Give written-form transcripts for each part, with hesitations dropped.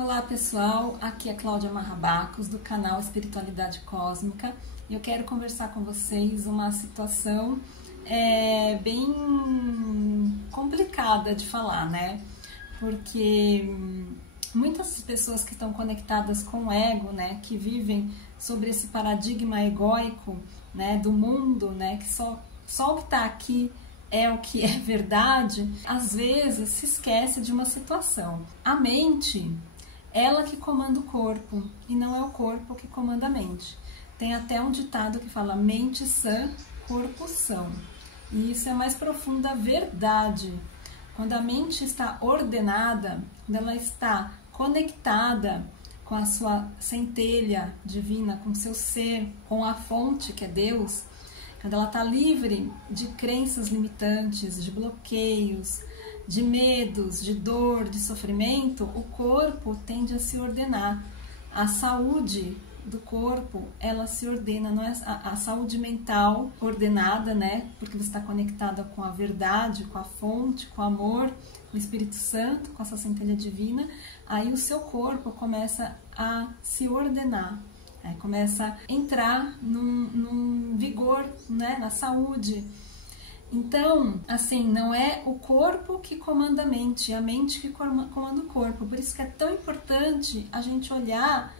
Olá pessoal, aqui é Cláudia Marrabacos do canal Espiritualidade Cósmica e eu quero conversar com vocês uma situação bem complicada de falar, né? Porque muitas pessoas que estão conectadas com o ego, né, que vivem sobre esse paradigma egóico, né, do mundo, né, que só o que está aqui é o que é verdade, às vezes se esquece de uma situação. A mente, ela que comanda o corpo e não é o corpo que comanda a mente. Tem até um ditado que fala mente sã, corpo são. E isso é a mais profunda verdade. Quando a mente está ordenada, quando ela está conectada com a sua centelha divina, com o seu ser, com a fonte que é Deus, quando ela está livre de crenças limitantes, de bloqueios, de medos, de dor, de sofrimento, o corpo tende a se ordenar. A saúde do corpo, ela se ordena, não é a saúde mental ordenada, né? Porque você está conectada com a verdade, com a fonte, com o amor, com o Espírito Santo, com essa centelha divina. Aí o seu corpo começa a se ordenar. Começa a entrar num vigor, né, na saúde. Então, assim, não é o corpo que comanda a mente, é a mente que comanda o corpo. Por isso que é tão importante a gente olhar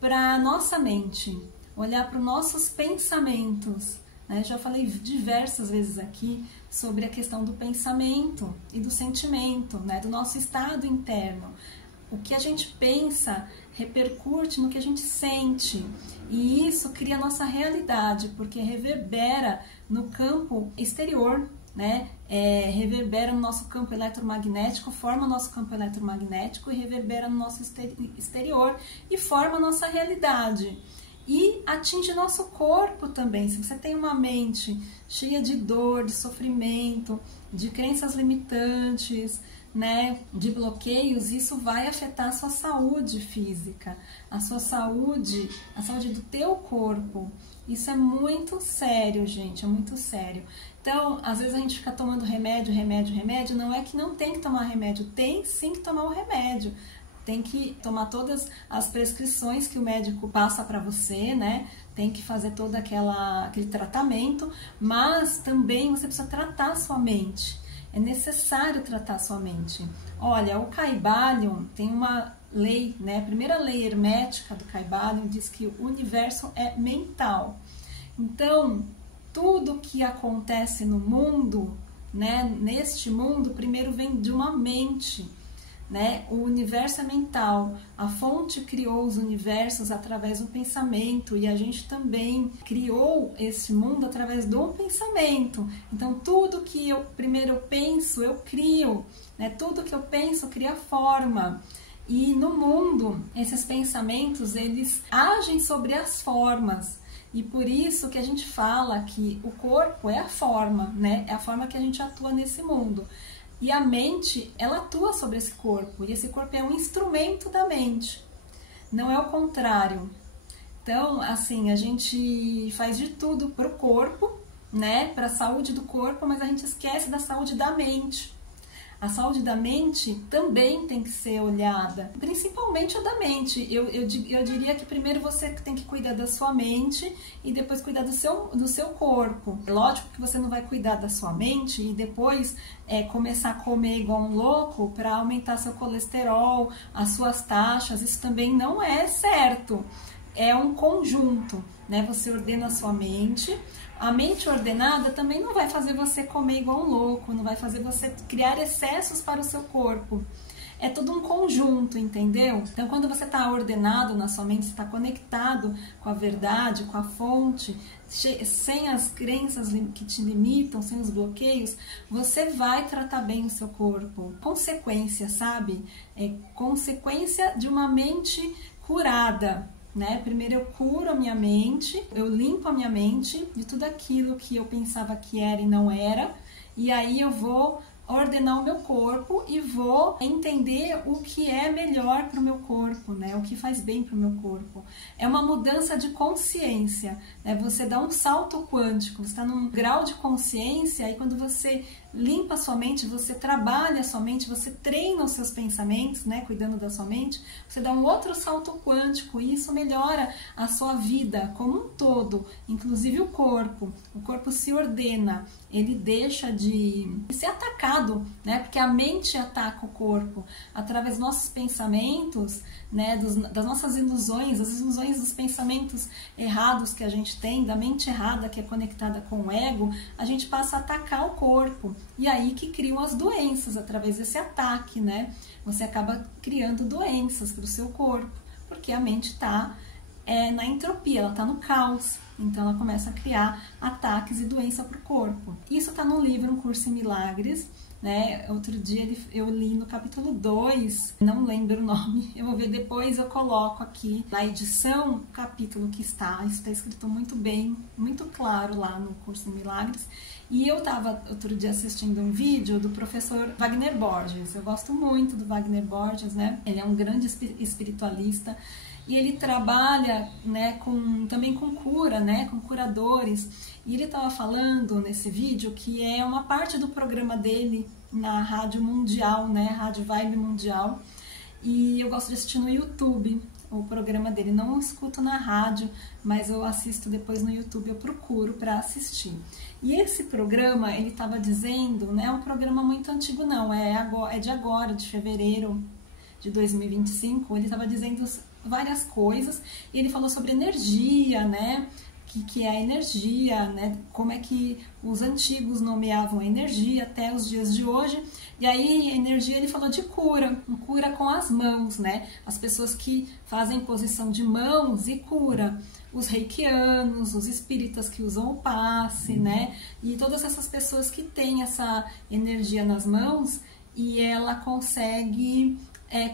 para a nossa mente, olhar para os nossos pensamentos. Né? Já falei diversas vezes aqui sobre a questão do pensamento e do sentimento, né, do nosso estado interno. O que a gente pensa repercute no que a gente sente e isso cria a nossa realidade, porque reverbera no campo exterior, né? Reverbera no nosso campo eletromagnético, forma o nosso campo eletromagnético e reverbera no nosso exterior e forma a nossa realidade. E atinge nosso corpo também. Se você tem uma mente cheia de dor, de sofrimento, de crenças limitantes, né, de bloqueios, isso vai afetar a sua saúde física, a sua saúde, a saúde do teu corpo. Isso é muito sério, gente, é muito sério. Então, às vezes a gente fica tomando remédio, não é que não tem que tomar remédio, tem sim que tomar o remédio. Tem que tomar todas as prescrições que o médico passa para você, né? Tem que fazer todo aquele tratamento, mas também você precisa tratar a sua mente. É necessário tratar a sua mente. Olha, o Kybalion tem uma lei, né? A primeira lei hermética do Kybalion diz que o universo é mental. Então, tudo que acontece no mundo, né? Neste mundo, primeiro vem de uma mente. Né? O universo é mental, a fonte criou os universos através do pensamento e a gente também criou esse mundo através do pensamento. Então tudo que eu primeiro penso, eu crio, né? Tudo que eu penso cria forma. E no mundo, esses pensamentos, eles agem sobre as formas. E por isso que a gente fala que o corpo é a forma, né? É a forma que a gente atua nesse mundo. E a mente, ela atua sobre esse corpo, e esse corpo é um instrumento da mente, não é o contrário. Então, assim, a gente faz de tudo para o corpo, né, para a saúde do corpo, mas a gente esquece da saúde da mente. A saúde da mente também tem que ser olhada, principalmente a da mente. Eu diria que primeiro você tem que cuidar da sua mente e depois cuidar do seu corpo. É lógico que você não vai cuidar da sua mente e depois começar a comer igual um louco para aumentar seu colesterol, as suas taxas. Isso também não é certo. É um conjunto, né? Você ordena a sua mente. A mente ordenada também não vai fazer você comer igual um louco, não vai fazer você criar excessos para o seu corpo. É tudo um conjunto, entendeu? Então, quando você está ordenado na sua mente, você está conectado com a verdade, com a fonte, sem as crenças que te limitam, sem os bloqueios, você vai tratar bem o seu corpo. Consequência, sabe? É consequência de uma mente curada. Né? Primeiro eu curo a minha mente, eu limpo a minha mente de tudo aquilo que eu pensava que era e não era, e aí eu vou ordenar o meu corpo e vou entender o que é melhor para o meu corpo, né? O que faz bem para o meu corpo. É uma mudança de consciência, né? Você dá um salto quântico, você está num grau de consciência e quando você limpa a sua mente, você trabalha a sua mente, você treina os seus pensamentos, né? Cuidando da sua mente, você dá um outro salto quântico e isso melhora a sua vida como um todo, inclusive o corpo. O corpo se ordena, ele deixa de ser atacado, né? Porque a mente ataca o corpo através dos nossos pensamentos, né? Das nossas ilusões, as ilusões dos pensamentos errados que a gente tem, da mente errada que é conectada com o ego, a gente passa a atacar o corpo. E aí que criam as doenças através desse ataque, né? Você acaba criando doenças para o seu corpo, porque a mente está na entropia, ela está no caos. Então ela começa a criar ataques e doença para o corpo. Isso está no livro Um Curso em Milagres, né? Outro dia eu li no capítulo 2, não lembro o nome, eu vou ver depois, eu coloco aqui na edição o capítulo que está, isso está escrito muito bem, muito claro lá no Curso em Milagres. E eu estava outro dia assistindo um vídeo do professor Wagner Borges, eu gosto muito do Wagner Borges, né? Ele é um grande espiritualista, e ele trabalha, né, também com cura, né, com curadores. E ele estava falando nesse vídeo que é uma parte do programa dele na Rádio Mundial, né, Rádio Vibe Mundial. E eu gosto de assistir no YouTube o programa dele. Não escuto na rádio, mas eu assisto depois no YouTube, eu procuro para assistir. E esse programa, ele estava dizendo, né, é um programa muito antigo não, é de agora, de fevereiro de 2025, ele estava dizendo várias coisas, e ele falou sobre energia, né, que é a energia, né, como é que os antigos nomeavam a energia até os dias de hoje. E aí a energia, ele falou de cura com as mãos, né, as pessoas que fazem posição de mãos e cura, os reikianos, os espíritas que usam o passe, né, e todas essas pessoas que têm essa energia nas mãos e ela consegue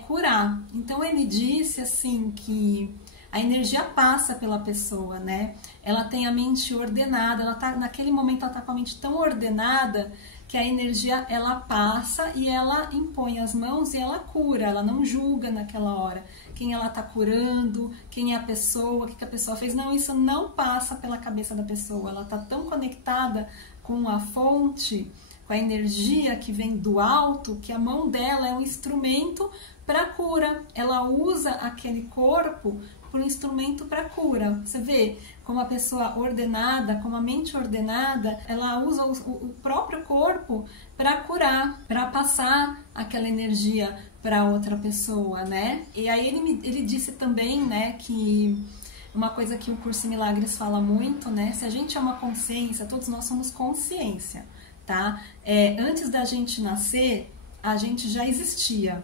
curar. Então ele disse assim que a energia passa pela pessoa, né? Ela tem a mente ordenada, ela tá, naquele momento ela tá com a mente tão ordenada que a energia ela passa e ela impõe as mãos e ela cura, ela não julga naquela hora quem ela tá curando, quem é a pessoa, o que a pessoa fez. Não, isso não passa pela cabeça da pessoa, ela tá tão conectada com a fonte, com a energia que vem do alto, que a mão dela é um instrumento para cura. Ela usa aquele corpo por um instrumento para cura. Você vê como a pessoa ordenada, como a mente ordenada, ela usa o próprio corpo para curar, para passar aquela energia para outra pessoa, né? E aí ele disse também, né, que uma coisa que o Curso em Milagres fala muito, né? Se a gente é uma consciência, todos nós somos consciência, tá? Antes da gente nascer, a gente já existia.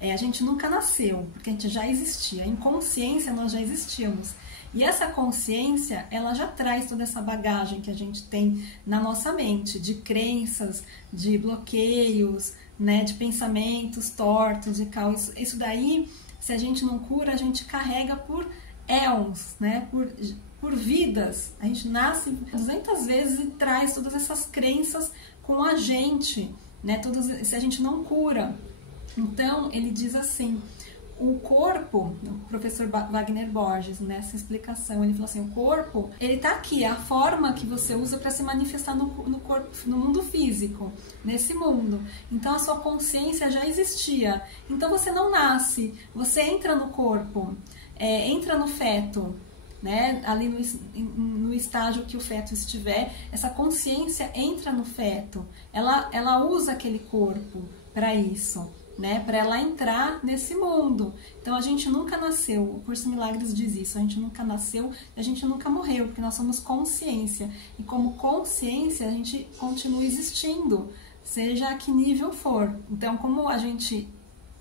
A gente nunca nasceu, porque a gente já existia. Em consciência, nós já existíamos. E essa consciência, ela já traz toda essa bagagem que a gente tem na nossa mente, de crenças, de bloqueios, né, de pensamentos tortos, de caos. Isso daí, se a gente não cura, a gente carrega por éons, né, por vidas. A gente nasce 200 vezes e traz todas essas crenças com a gente, né, se a gente não cura. Então, ele diz assim, o corpo, o professor Wagner Borges, nessa explicação, ele falou assim, o corpo, ele tá aqui, é a forma que você usa para se manifestar no corpo, no mundo físico, nesse mundo. Então, a sua consciência já existia. Então, você não nasce, você entra no corpo, entra no feto, né? Ali no estágio que o feto estiver, essa consciência entra no feto, ela usa aquele corpo para isso, né, para ela entrar nesse mundo. Então a gente nunca nasceu, o Curso Milagres diz isso, a gente nunca nasceu, a gente nunca morreu, porque nós somos consciência, e como consciência a gente continua existindo, seja a que nível for. Então, como a gente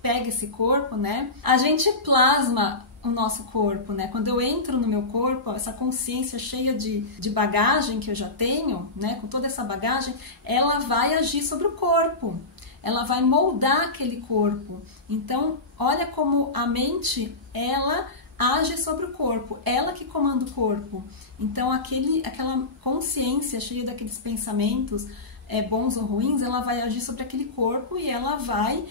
pega esse corpo, né, a gente plasma o nosso corpo, né? Quando eu entro no meu corpo, essa consciência cheia de bagagem que eu já tenho, né, com toda essa bagagem, ela vai agir sobre o corpo, ela vai moldar aquele corpo. Então, olha como a mente, ela age sobre o corpo, ela que comanda o corpo. Então, aquela consciência cheia daqueles pensamentos bons ou ruins, ela vai agir sobre aquele corpo e ela vai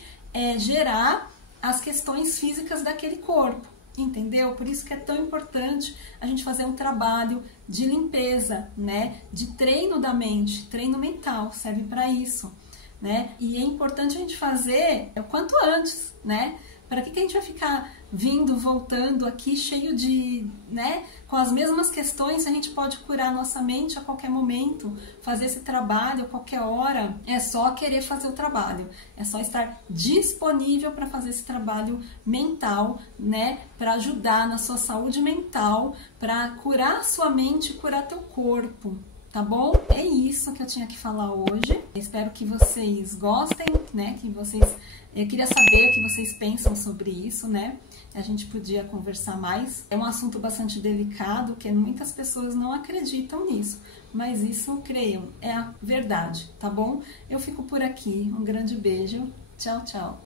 gerar as questões físicas daquele corpo, entendeu? Por isso que é tão importante a gente fazer um trabalho de limpeza, né? De treino da mente, treino mental, serve para isso, né? E é importante a gente fazer o quanto antes, né? Para que a gente vai ficar vindo, voltando aqui cheio de, né, com as mesmas questões? A gente pode curar nossa mente a qualquer momento, fazer esse trabalho a qualquer hora. É só querer fazer o trabalho, é só estar disponível para fazer esse trabalho mental, né, para ajudar na sua saúde mental, para curar sua mente e curar teu corpo. Tá bom? É isso que eu tinha que falar hoje. Espero que vocês gostem, né? Eu queria saber o que vocês pensam sobre isso, né? A gente podia conversar mais. É um assunto bastante delicado, que muitas pessoas não acreditam nisso. Mas isso, creio, é a verdade, tá bom? Eu fico por aqui. Um grande beijo. Tchau, tchau.